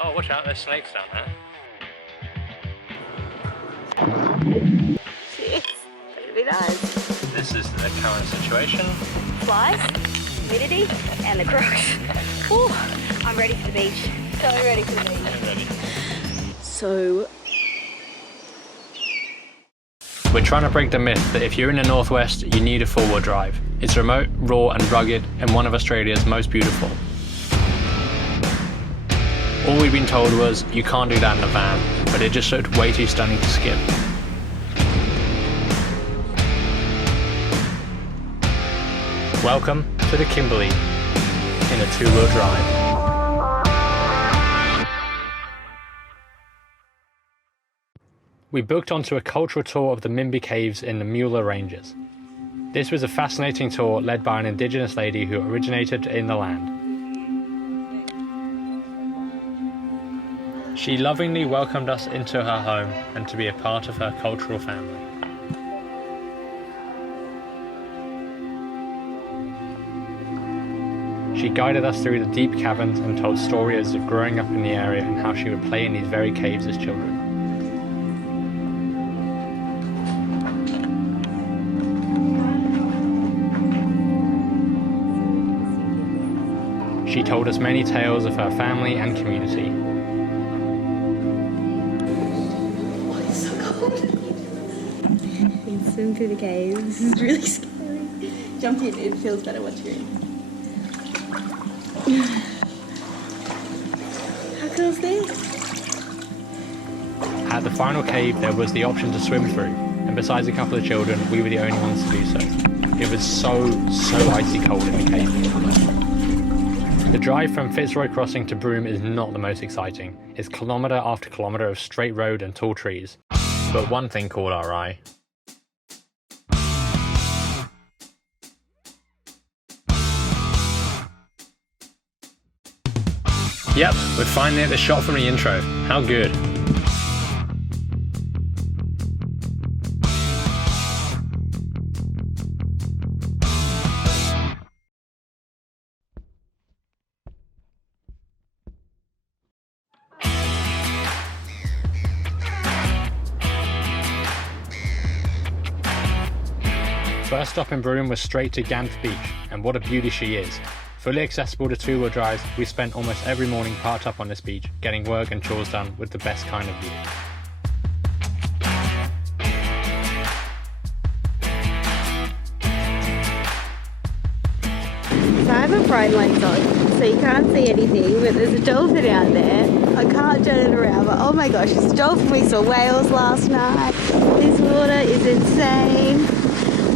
Oh, watch out, there's snakes down there. Cheers. That'd be nice. This is the current situation. Flies, humidity, and the crocs. Ooh, I'm ready for the beach. So ready for the beach. I'm ready. So... We're trying to break the myth that if you're in the northwest, you need a four-wheel drive. It's remote, raw and rugged, and one of Australia's most beautiful. All we've been told was, you can't do that in a van, but it just looked way too stunning to skip. Welcome to the Kimberley in a two-wheel drive. We booked onto a cultural tour of the Mimby Caves in the Mueller Ranges. This was a fascinating tour led by an indigenous lady who originated in the land. She lovingly welcomed us into her home and to be a part of her cultural family. She guided us through the deep caverns and told stories of growing up in the area and how she would play in these very caves as children. She told us many tales of her family and community. Oh, it's so cold. We can swim through the caves. This is really scary. Jump in, it feels better once you're in. How cool is this? At the final cave, there was the option to swim through, and besides a couple of children, we were the only ones to do so. It was so icy cold in the cave. The drive from Fitzroy Crossing to Broome is not the most exciting. It's kilometre after kilometre of straight road and tall trees. But one thing caught our eye. Yep, we're finally at the shot from the intro. How good. First stop in Broome was straight to Ganth Beach, and what a beauty she is. Fully accessible to two-wheel drives, we spent almost every morning parked up on this beach, getting work and chores done with the best kind of view. So I have a bright lights on, so you can't see anything, but there's a dolphin out there. I can't turn it around, but oh my gosh, it's a dolphin. We saw whales last night. This water is insane.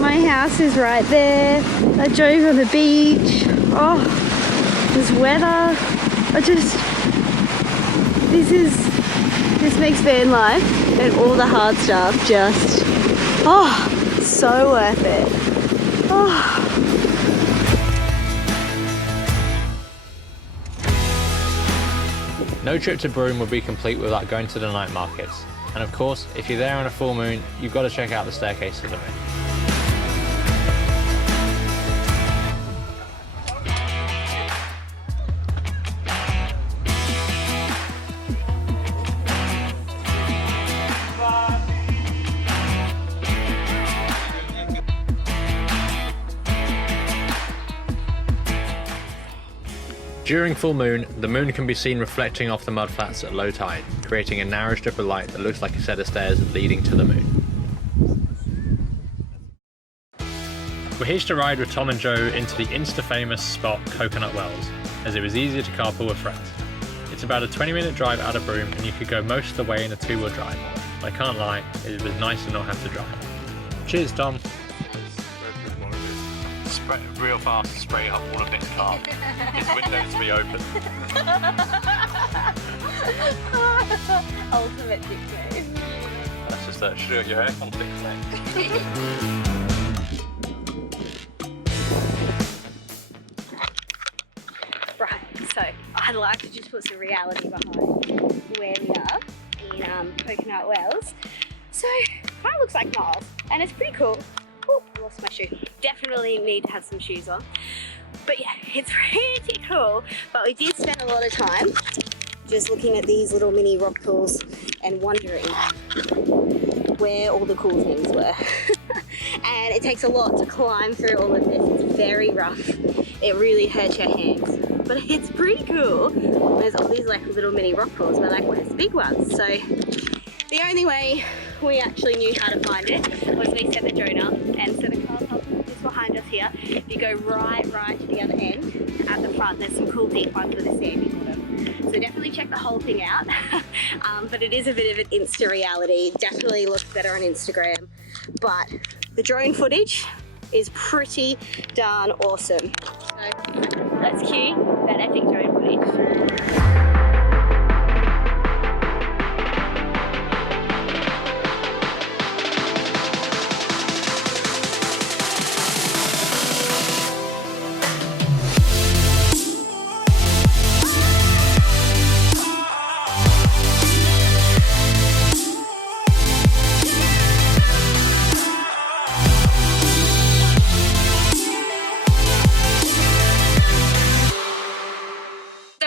My house is right there. I drove on the beach. Oh, this weather. This makes van life and all the hard stuff just, so worth it. Oh. No trip to Broome would be complete without going to the night markets. And of course, if you're there on a full moon, you've got to check out the staircase to the moon. During full moon, the moon can be seen reflecting off the mudflats at low tide, creating a narrow strip of light that looks like a set of stairs leading to the moon. We hitched a ride with Tom and Joe into the insta-famous spot Coconut Wells, as it was easier to carpool with friends. It's about a 20-minute drive out of Broome and you could go most of the way in a two-wheel drive. I can't lie, it was nice to not have to drive. Cheers, Tom. Real fast, spray up all of this car. His windows to be open. Ultimate dictate. That's just that should your hair on next. Right, so I'd like to just put some reality behind where we are in Coconut Wells. So, kind of looks like miles, and it's pretty cool. Oh, I lost my shoe. Definitely need to have some shoes on. But yeah, it's pretty cool. But we did spend a lot of time just looking at these little mini rock pools and wondering where all the cool things were. And it takes a lot to climb through all of this. It's very rough. It really hurts your hands, but it's pretty cool. There's all these like little mini rock pools, but like where's the big ones? So the only way we actually knew how to find it was we set the drone up, and so the car park is behind us here. If you go right to the other end, at the front there's some cool deep ones with a sandy bottom. So definitely check the whole thing out. But it is a bit of an Insta reality. Definitely looks better on Instagram. But the drone footage is pretty darn awesome. So let's cue that epic drone footage.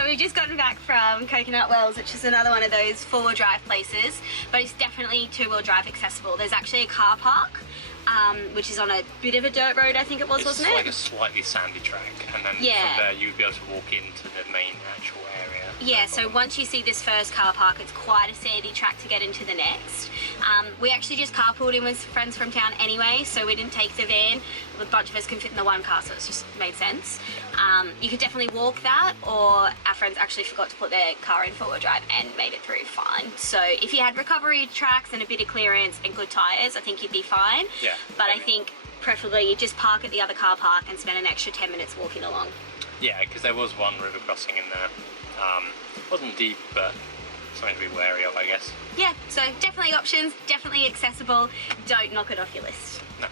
We've just gotten back from Coconut Wells, which is another one of those four-wheel drive places, but it's definitely two-wheel drive accessible. There's actually a car park, which is on a bit of a dirt road, I think it was, wasn't it? It's like a slightly sandy track, and then from there you'd be able to walk into the main actual area. Yeah, so once you see this first car park, it's quite a sandy track to get into the next. We actually just carpooled in with friends from town anyway, so we didn't take the van. A bunch of us can fit in the one car, so it's just made sense. You could definitely walk that, or our friends actually forgot to put their car in four-wheel drive and made it through fine. So if you had recovery tracks and a bit of clearance and good tyres, I think you'd be fine. Yeah. But I think preferably you just park at the other car park and spend an extra 10 minutes walking along. Yeah, because there was one river crossing in there. It wasn't deep, but something to be wary of, I guess. Yeah, so definitely options, definitely accessible. Don't knock it off your list. No.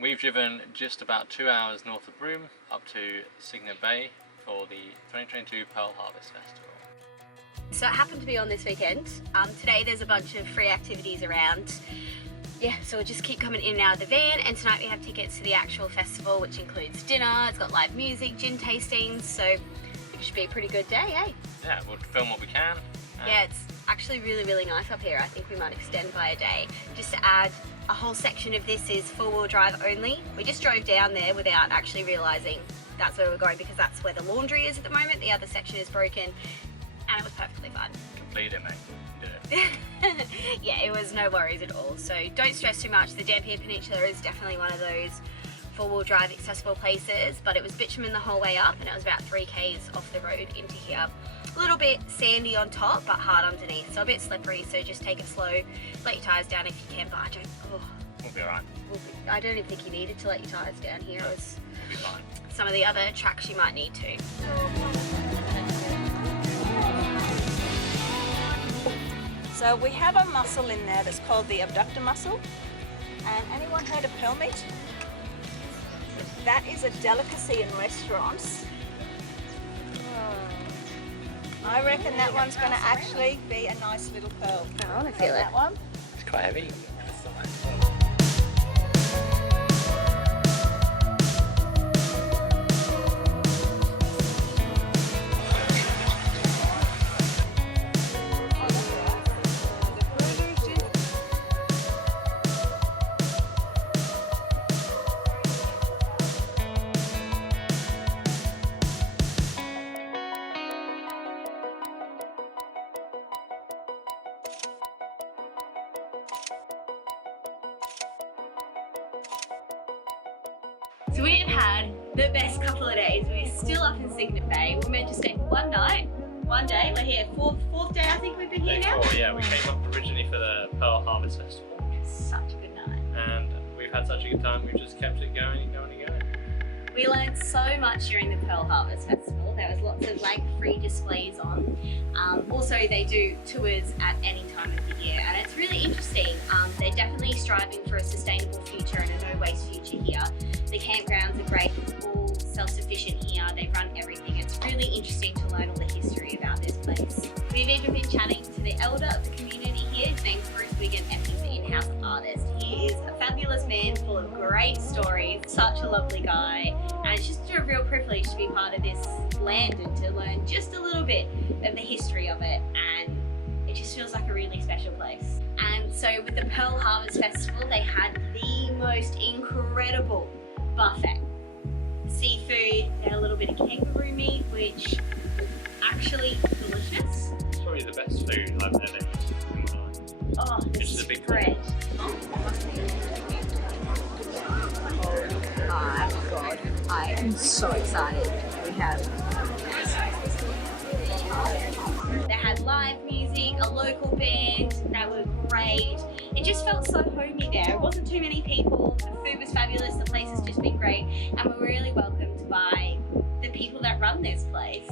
We've driven just about 2 hours north of Broome up to Cygnet Bay for the 2022 Pearl Harvest Festival. So it happened to be on this weekend. Today there's a bunch of free activities around. Yeah, so we'll just keep coming in and out of the van, and tonight we have tickets to the actual festival, which includes dinner, it's got live music, gin tastings, so it should be a pretty good day, eh? Yeah, we'll film what we can. Yeah, it's actually really nice up here. I think we might extend by a day. Just to add, a whole section of this is four-wheel drive only. We just drove down there without actually realising that's where we're going, because that's where the laundry is at the moment. The other section is broken, and it was perfectly fine. Complete it, mate. Did it. Yeah, it was no worries at all. So don't stress too much. The Dampier Peninsula is definitely one of those four-wheel drive accessible places, but it was bitumen the whole way up, and it was about 3 k's off the road into here. A little bit sandy on top, but hard underneath, so a bit slippery, so just take it slow. Let your tyres down if you can, but We'll be alright. I don't even think you needed to let your tyres down here. We'll be fine. Some of the other tracks you might need to. So we have a muscle in there that's called the abductor muscle. And anyone heard of pearl meat? That is a delicacy in restaurants. I reckon that one's going to actually be a nice little pearl. I want to feel it. That one. It's quite heavy. So we have had the best couple of days. We're still up in Cygnet Bay. We're meant to stay for one night, one day. We're here, fourth day I think we've been here now. Yeah, we came up originally for the Pearl Harvest Festival. Such a good night. And we've had such a good time, we've just kept it going and going and going. We learned so much during the Pearl Harvest Festival. There was lots of like free displays on. Also they do tours at any time of the year, and it's really interesting. They're definitely striving for a sustainable future and a no waste future here. The campgrounds are great, all self-sufficient here, they run everything. It's really interesting to learn all the history about this place. We've even been chatting to the elder of the community here here. His name's Bruce Wigan and he's an in-house artist. He is a fabulous man full of great stories, such a lovely guy, and it's just a real privilege to be part of this land and to learn just a little bit of the history of it, and it just feels like a really special place. And so with the Pearl Harvest Festival, they had the most incredible buffet. Seafood, they had a little bit of kangaroo meat, which actually delicious. It's probably the best food I've ever eaten in my life. Oh, this is a big bread. Oh my god, I am so excited. We have. They had live music, a local band, they were great. It just felt so homey there. There wasn't too many people, the food was fabulous, the place has just been great, and we're really welcomed by the people that run this place.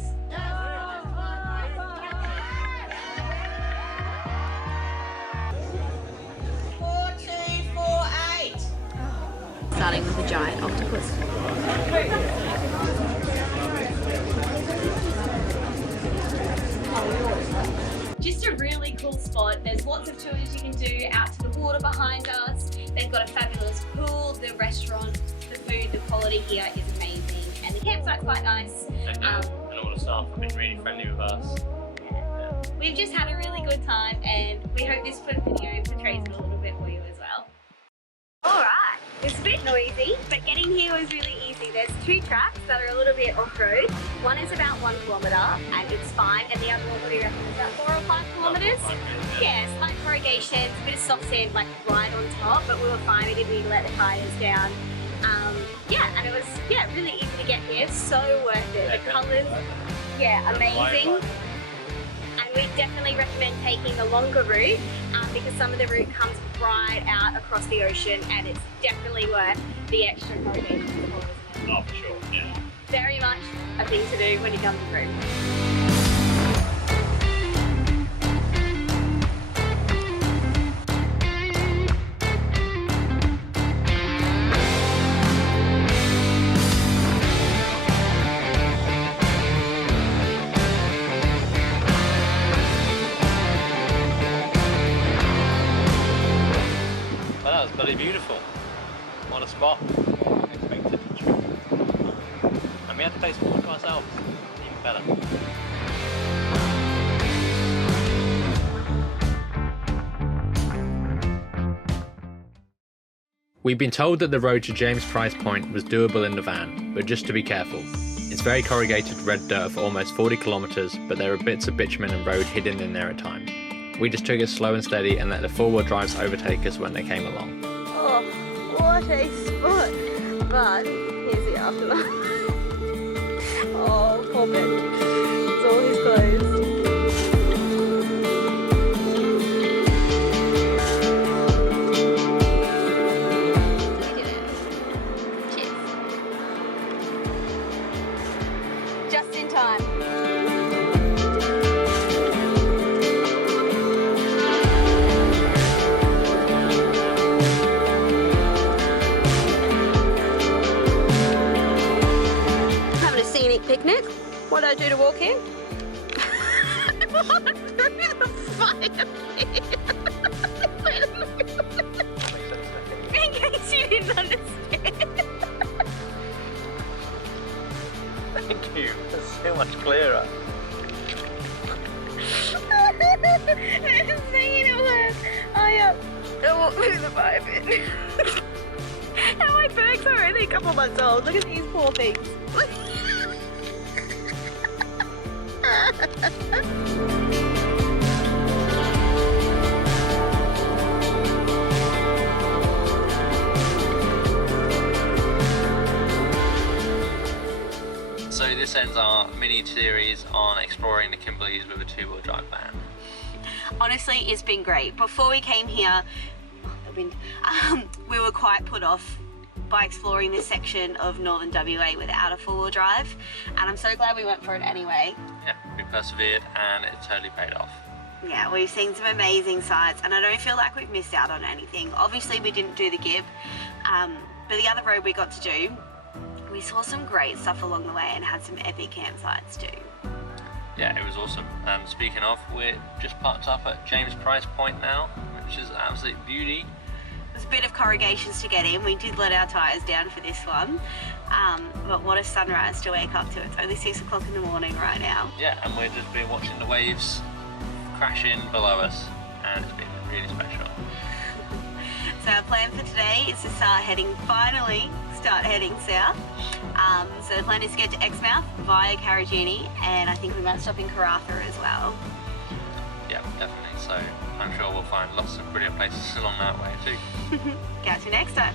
Starting with a giant octopus. Just a really cool spot. There's lots of tours you can do out to the water behind us. They've got a fabulous pool, the restaurant, the food, the quality here is amazing, and the campsite's quite nice. And all the staff have been really friendly with us. Yeah. We've just had a really good time, and we hope this video portrays it a little bit for you as well. Alright, it's a bit noisy, but getting here was really easy. There's two tracks that are a little bit off-road. One is about 1 kilometre and it's fine, and the other one, what do you reckon, is about 4 or 5 kilometres? Yeah, slight corrugation, a bit of soft sand like right on top, but we were fine, we didn't need to let the tyres down. Yeah, and it was really easy to get here, so worth it. The colours, amazing. And we definitely recommend taking the longer route because some of the route comes right out across the ocean, and it's definitely worth the extra corrugation. Oh, for sure, yeah. Very much a thing to do when you come through. That was bloody beautiful. What a spot. Unexpected. And we had the place all to ourselves. Even better. We've been told that the road to James Price Point was doable in the van, but just to be careful. It's very corrugated red dirt for almost 40 kilometres, but there are bits of bitumen and road hidden in there at times. We just took it slow and steady and let the four-wheel drives overtake us when they came along. Oh, what a spot! But here's the aftermath. Oh, poor Ben. It's all his clothes. We did it. Cheers. Just in time. Picnic. What do I do to walk in? I walked through the fire pit. In case you didn't understand. Thank you. That's so much clearer. It's making it worse. I walked through the fire pit. And my bags are only a couple months old. Look at these poor things. So this ends our mini series on exploring the Kimberleys with a two-wheel drive van. Honestly, it's been great. Before we came here, we were quite put off by exploring this section of northern WA without a four-wheel drive, and I'm so glad we went for it anyway. Yeah, we persevered and it totally paid off. Yeah, we've seen some amazing sights, and I don't feel like we've missed out on anything. Obviously we didn't do the Gib, but the other road we got to do, we saw some great stuff along the way and had some epic campsites too. Yeah, it was awesome. And speaking of, we're just parked up at James Price Point now, which is an absolute beauty. There's a bit of corrugations to get in. We did let our tyres down for this one. But what a sunrise to wake up to. It's only 6 o'clock in the morning right now. Yeah, and we've just been watching the waves crash in below us, and it's been really special. So our plan for today is to finally start heading south. So the plan is to get to Exmouth via Carragini, and I think we might stop in Karratha as well. Yeah, definitely. So I'm sure we'll find lots of brilliant places along that way too. Catch you next time.